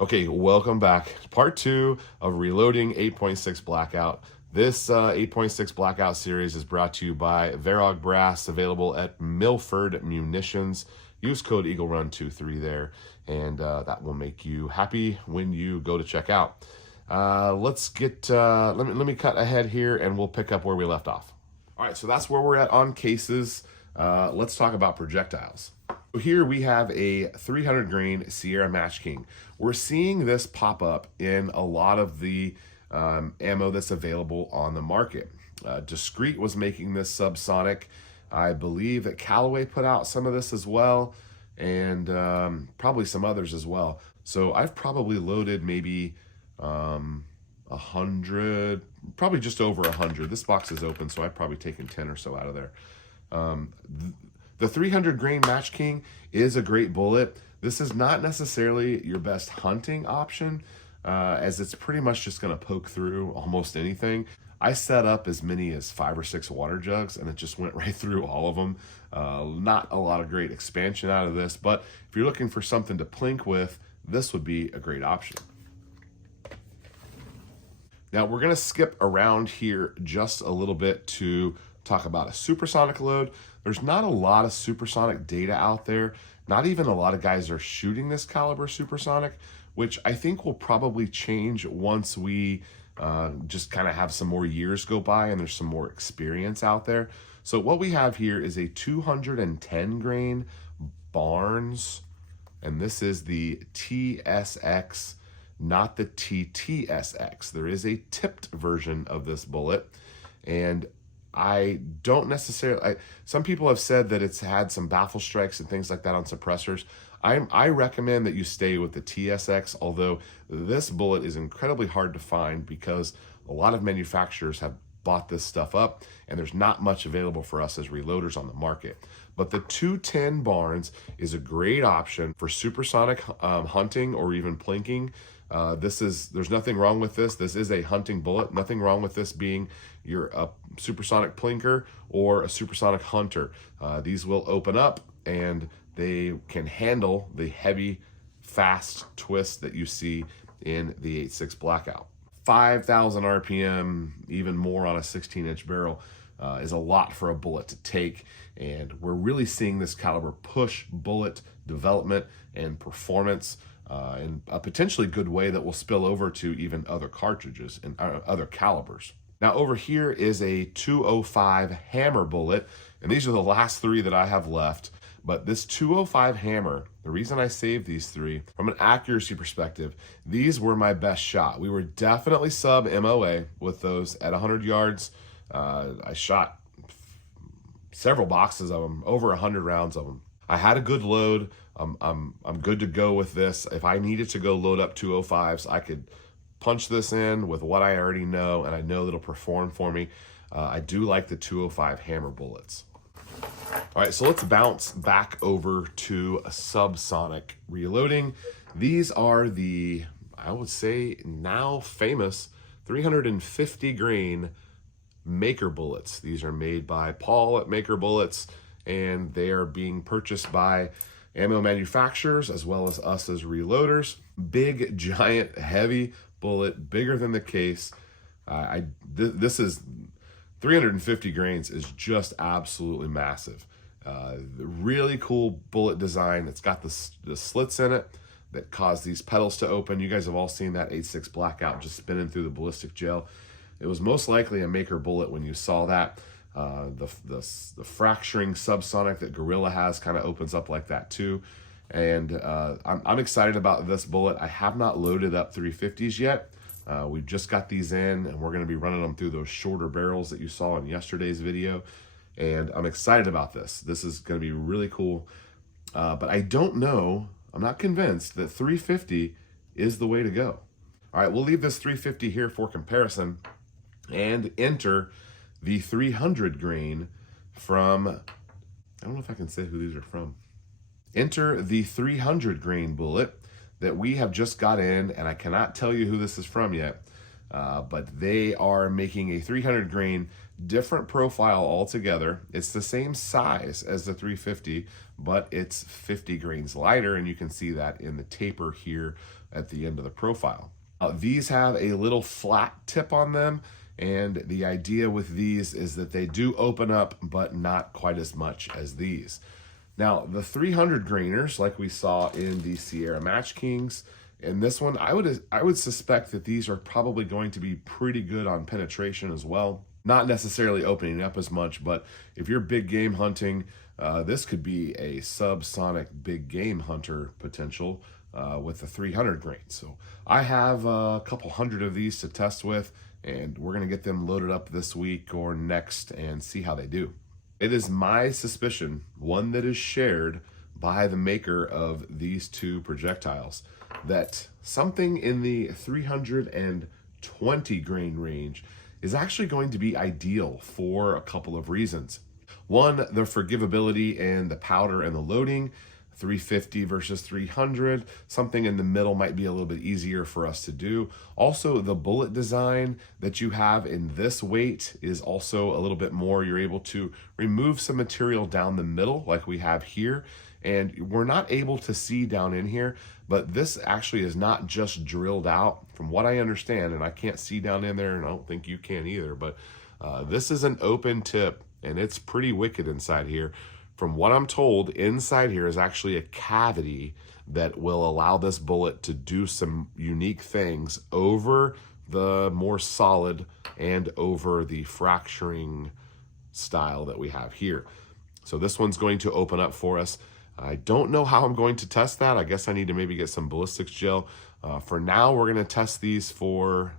Okay, welcome back. Part 2 of reloading 8.6 Blackout. This 8.6 Blackout series is brought to you by Varog Brass, available at Milford Munitions. Use code EagleRun23 there, and that will make you happy when you go to check out. Let's get, let me cut ahead here and we'll pick up where we left off. All right, so that's where we're at on cases. Let's talk about projectiles. So here we have a 300 grain Sierra Match King. We're seeing this pop up in a lot of the ammo that's available on the market. Discreet was making this subsonic. I believe that Callaway put out some of this as well, and probably some others as well. So I've probably loaded maybe 100, probably just over 100. This box is open, so I've probably taken 10 or so out of there. The 300 grain Match King is a great bullet. This is not necessarily your best hunting option, as it's pretty much just going to poke through almost anything. I set up as many as 5 or 6 water jugs, and it just went right through all of them. Not a lot of great expansion out of this, but if you're looking for something to plink with, this would be a great option. Now we're going to skip around here just a little bit to talk about a supersonic load. There's not a lot of supersonic data out there. Not even a lot of guys are shooting this caliber supersonic, which I think will probably change once we just kind of have some more years go by and there's some more experience out there. So what we have here is a 210 grain Barnes, and this is the TSX, not the TTSX. There is a tipped version of this bullet, and I don't necessarily, some people have said that it's had some baffle strikes and things like that on suppressors. I recommend that you stay with the TSX, although this bullet is incredibly hard to find because a lot of manufacturers have bought this stuff up and there's not much available for us as reloaders on the market. But the 210 Barnes is a great option for supersonic hunting or even plinking. There's nothing wrong with this. This is a hunting bullet. Nothing wrong with this being a supersonic plinker or a supersonic hunter. These will open up and they can handle the heavy, fast twist that you see in the 8.6 Blackout. 5,000 RPM, even more on a 16-inch barrel, is a lot for a bullet to take, and we're really seeing this caliber push bullet development and performance in a potentially good way that will spill over to even other cartridges and other calibers. Now over here is a 205 hammer bullet, and these are the last 3 that I have left. But this 205 hammer, the reason I saved these 3, from an accuracy perspective, these were my best shot. We were definitely sub MOA with those at 100 yards. I shot several boxes of them, over 100 rounds of them. I had a good load. I'm good to go with this. If I needed to go load up 205s, I could punch this in with what I already know, and I know that it'll perform for me. I do like the 205 hammer bullets. All right, so let's bounce back over to a subsonic reloading. These are the, I would say, now famous 350 grain Maker bullets. These are made by Paul at Maker Bullets, and they are being purchased by ammo manufacturers as well as us as reloaders. Big, giant, heavy bullet, bigger than the case. This is 350 grains is just absolutely massive. Really cool bullet design. It's got the slits in it that cause these petals to open. You guys have all seen that 8.6 Blackout just spinning through the ballistic gel. It was most likely a Maker bullet when you saw that. The fracturing subsonic that Gorilla has kind of opens up like that too. And I'm excited about this bullet. I have not loaded up 350s yet. We've just got these in, and we're going to be running them through those shorter barrels that you saw in yesterday's video. And I'm excited about this. This is going to be really cool. But I don't know, I'm not convinced that 350 is the way to go. All right, we'll leave this 350 here for comparison and enter the 300 grain from, I don't know if I can say who these are from. Enter the 300 grain bullet that we have just got in, and I cannot tell you who this is from yet, but they are making a 300 grain, different profile altogether. It's the same size as the 350, but it's 50 grains lighter, and you can see that in the taper here at the end of the profile. These have a little flat tip on them, and the idea with these is that they do open up, but not quite as much as these. Now, the 300 grainers, like we saw in the Sierra Match Kings, and this one, I would suspect that these are probably going to be pretty good on penetration as well. Not necessarily opening up as much, but if you're big game hunting, this could be a subsonic big game hunter potential with the 300 grain. So I have a couple hundred of these to test with, and we're gonna get them loaded up this week or next and see how they do. It is my suspicion, one that is shared by the maker of these two projectiles, that something in the 320 grain range is actually going to be ideal for a couple of reasons. One, the forgivability and the powder and the loading. 350 versus 300, something in the middle might be a little bit easier for us to do. Also, the bullet design that you have in this weight is also a little bit more. You're able to remove some material down the middle like we have here, and we're not able to see down in here, but this actually is not just drilled out from what I understand, and I can't see down in there, and I don't think you can either, but this is an open tip, and it's pretty wicked inside here. From what I'm told, inside here is actually a cavity that will allow this bullet to do some unique things over the more solid and over the fracturing style that we have here. So this one's going to open up for us. I don't know how I'm going to test that. I guess I need to maybe get some ballistics gel. For now, we're going to test these for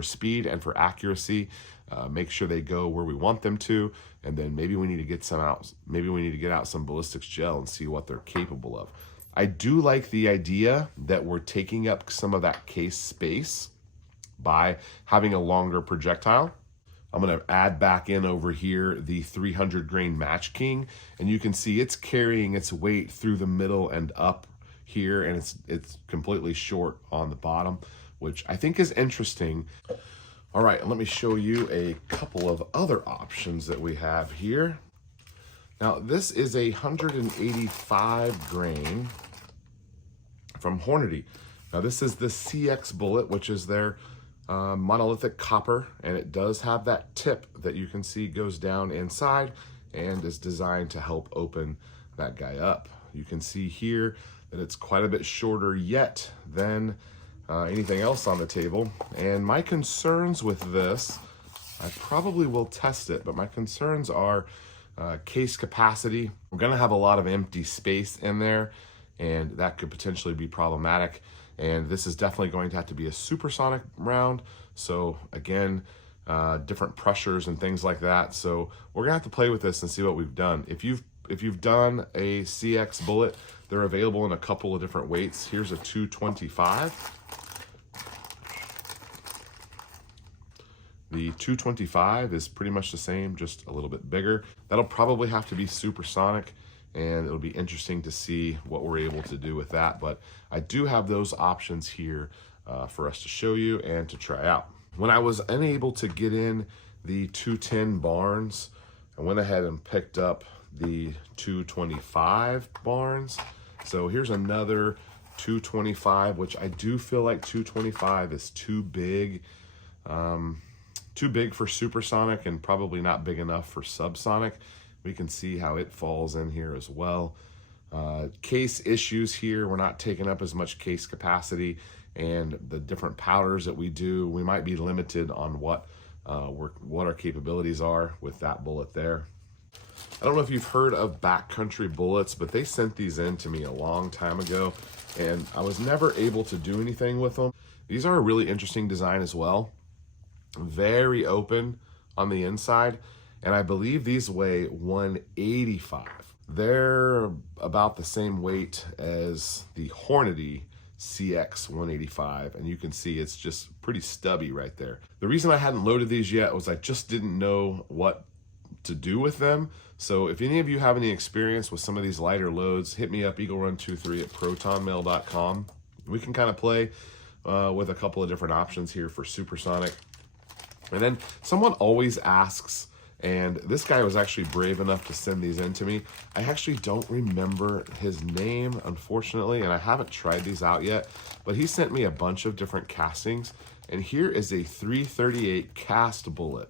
speed and for accuracy. Make sure they go where we want them to, and then maybe we need to get some out. Maybe we need to get out some ballistics gel and see what they're capable of. I do like the idea that we're taking up some of that case space by having a longer projectile. I'm going to add back in over here the 300 grain Match King, and you can see it's carrying its weight through the middle and up here, and it's completely short on the bottom, which I think is interesting. All right, let me show you a couple of other options that we have here. Now, this is a 185 grain from Hornady. Now, this is the CX bullet, which is their monolithic copper, and it does have that tip that you can see goes down inside and is designed to help open that guy up. You can see here that it's quite a bit shorter yet than anything else on the table. And my concerns with this, I probably will test it, but my concerns are case capacity. We're gonna have a lot of empty space in there, and that could potentially be problematic. And this is definitely going to have to be a supersonic round. So again, different pressures and things like that. So we're gonna have to play with this and see what we've done. If you've done a CX bullet, they're available in a couple of different weights. Here's a 225. The 225 is pretty much the same, just a little bit bigger. That'll probably have to be supersonic, and it'll be interesting to see what we're able to do with that. But I do have those options here for us to show you and to try out. When I was unable to get in the 210 Barnes, I went ahead and picked up the 225 Barnes. So here's another 225, which I do feel like 225 is too big. Too big for supersonic and probably not big enough for subsonic. We can see how it falls in here as well. Case issues here, we're not taking up as much case capacity, and the different powders that we do, we might be limited on what our capabilities are with that bullet there. I don't know if you've heard of Backcountry Bullets, but they sent these in to me a long time ago, and I was never able to do anything with them. These are a really interesting design as well. Very open on the inside, and I believe these weigh 185. They're about the same weight as the Hornady CX 185, and you can see it's just pretty stubby right there. The reason I hadn't loaded these yet was I just didn't know what to do with them. So if any of you have any experience with some of these lighter loads, hit me up, eaglerun23@protonmail.com. We can kind of play with a couple of different options here for supersonic. And then someone always asks And this guy was actually brave enough to send these in to me. I actually don't remember his name, unfortunately, and I haven't tried these out yet, but he sent me a bunch of different castings, and here is a 338 cast bullet.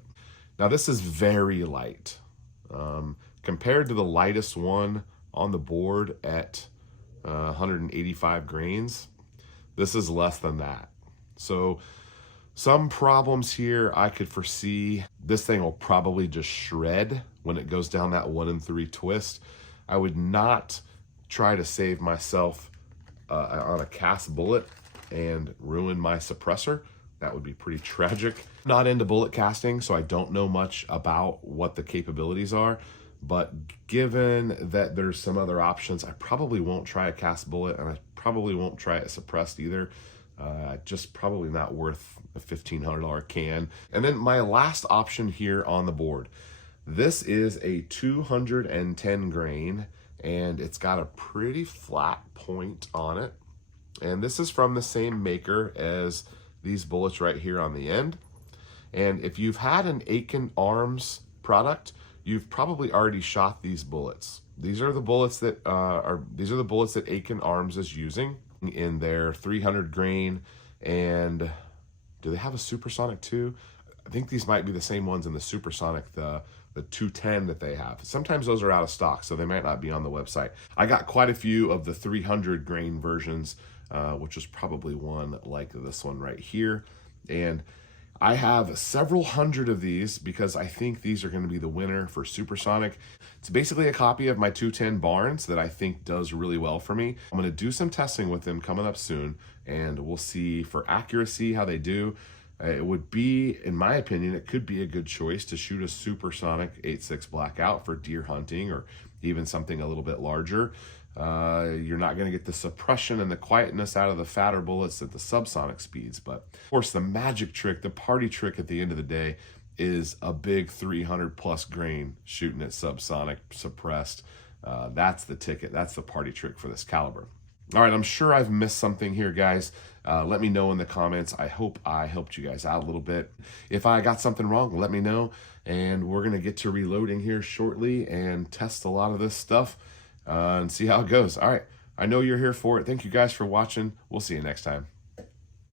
Now this is very light. Compared to the lightest one on the board at 185 grains, this is less than that. So some problems here I could foresee. This thing will probably just shred when it goes down that 1 and 3 twist. I would not try to save myself on a cast bullet and ruin my suppressor. That would be pretty tragic. Not into bullet casting, so I don't know much about what the capabilities are, but given that there's some other options, I probably won't try a cast bullet, and I probably won't try it suppressed either. Just probably not worth a $1,500 can. And then my last option here on the board. This is a 210 grain, and it's got a pretty flat point on it. And this is from the same maker as these bullets right here on the end. And if you've had an Aiken Arms product, you've probably already shot these bullets. These are the bullets that Aiken Arms is using in their 300 grain. And do they have a Supersonic too? I think these might be the same ones in the Supersonic, the 210 that they have. Sometimes those are out of stock, so they might not be on the website. I got quite a few of the 300 grain versions, which is probably one like this one right here. And I have several hundred of these because I think these are going to be the winner for Supersonic. It's basically a copy of my 210 Barnes that I think does really well for me. I'm going to do some testing with them coming up soon, and we'll see for accuracy how they do. It would be, in my opinion, it could be a good choice to shoot a Supersonic 8.6 Blackout for deer hunting or even something a little bit larger. You're not going to get the suppression and the quietness out of the fatter bullets at the subsonic speeds. But of course, the magic trick, the party trick at the end of the day is a big 300 plus grain shooting at subsonic suppressed. That's the ticket. That's the party trick for this caliber. All right, I'm sure I've missed something here, guys. Let me know in the comments. I hope I helped you guys out a little bit. If I got something wrong, let me know. And we're going to get to reloading here shortly and test a lot of this stuff and see how it goes. All right, I know you're here for it. Thank you guys for watching. We'll see you next time.